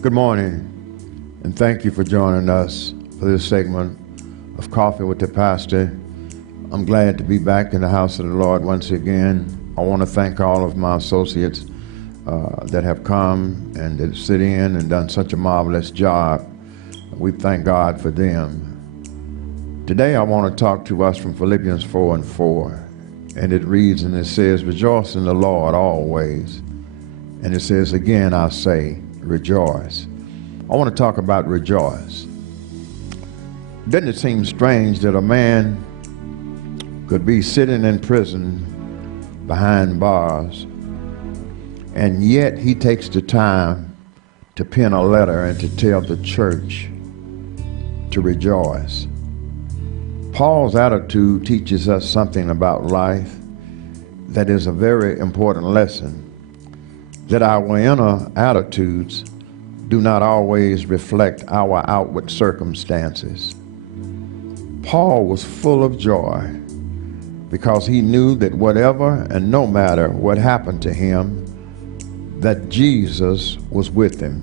Good morning, and thank you for joining us for this segment of Coffee with the Pastor. I'm glad to be back in the house of the Lord once again. I want to thank all of my associates that have come and that sit in and done such a marvelous job. We thank God for them. Today I want to talk to us from Philippians 4:4, and it reads and it says, "Rejoice in the Lord always." And it says, "Again I say, rejoice." I want to talk about rejoice. Doesn't it seem strange that a man could be sitting in prison behind bars, and yet he takes the time to pen a letter and to tell the church to rejoice? Paul's attitude teaches us something about life that is a very important lesson, that our inner attitudes do not always reflect our outward circumstances. Paul was full of joy because he knew that whatever and no matter what happened to him, that Jesus was with him.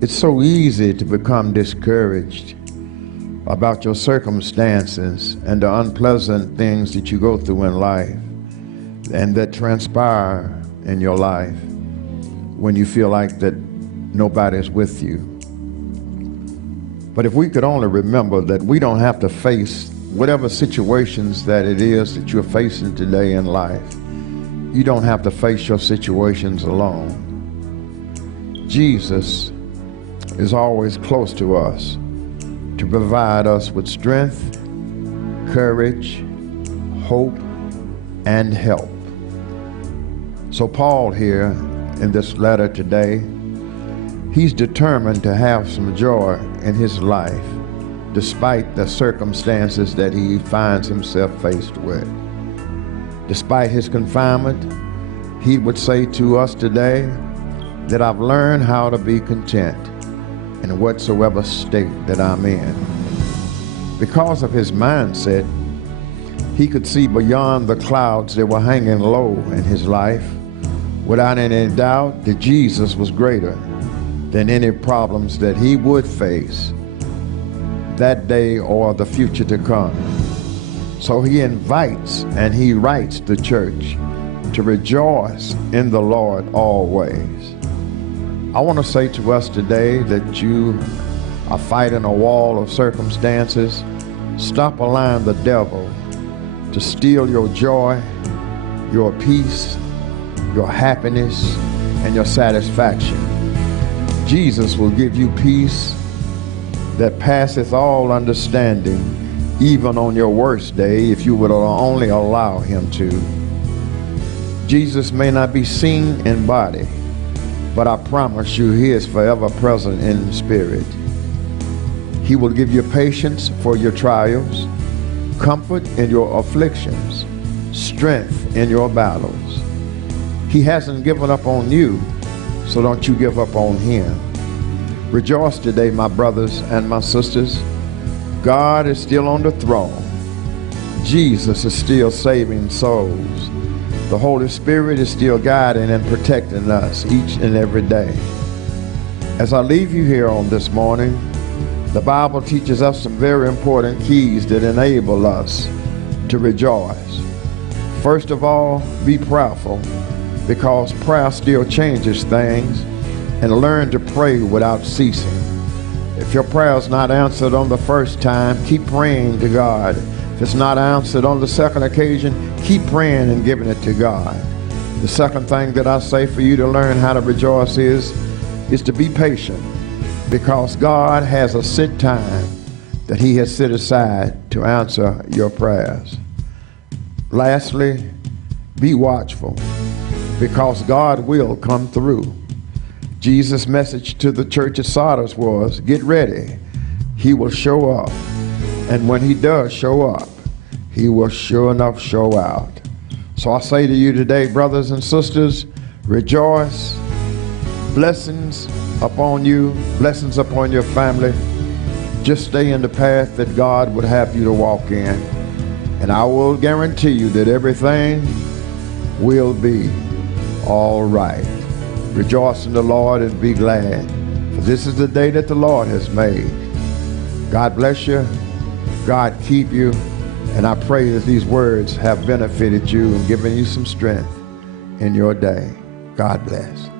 It's so easy to become discouraged about your circumstances and the unpleasant things that you go through in life and that transpire in your life when you feel like that nobody's with you. But if we could only remember that we don't have to face whatever situations that it is that you're facing today in life. You don't have to face your situations alone. Jesus is always close to us to provide us with strength, courage, hope, and help. So Paul here in this letter today, he's determined to have some joy in his life despite the circumstances that he finds himself faced with. Despite his confinement, he would say to us today that I've learned how to be content in whatsoever state that I'm in. Because of his mindset, he could see beyond the clouds that were hanging low in his life without any doubt that Jesus was greater than any problems that he would face that day or the future to come. So he invites and he writes the church to rejoice in the Lord always. I want to say to us today that you are fighting a wall of circumstances. Stop allowing the devil to steal your joy, your peace, your happiness, and your satisfaction. Jesus will give you peace that passeth all understanding, even on your worst day, if you would only allow him to. Jesus may not be seen in body, but I promise you he is forever present in spirit. He will give you patience for your trials, comfort in your afflictions, strength in your battles. He hasn't given up on you, so don't you give up on him. Rejoice today, my brothers and my sisters. God is still on the throne. Jesus is still saving souls. The Holy Spirit is still guiding and protecting us each and every day. As I leave you here on this morning, the Bible teaches us some very important keys that enable us to rejoice. First of all, be prayerful, because prayer still changes things, and learn to pray without ceasing. If your prayer is not answered on the first time, keep praying to God. If it's not answered on the second occasion, keep praying and giving it to God. The second thing that I say for you to learn how to rejoice is to be patient, because God has a set time that he has set aside to answer your prayers. Lastly, be watchful, because God will come through. Jesus' message to the church at Sardis was, get ready, he will show up. And when he does show up, he will sure enough show out. So I say to you today, brothers and sisters, rejoice. Blessings upon you, blessings upon your family. Just stay in the path that God would have you to walk in. And I will guarantee you that everything will be all right. Rejoice in the Lord and be glad. This is the day that the Lord has made. God bless you. God keep you. And I pray that these words have benefited you and given you some strength in your day. God bless.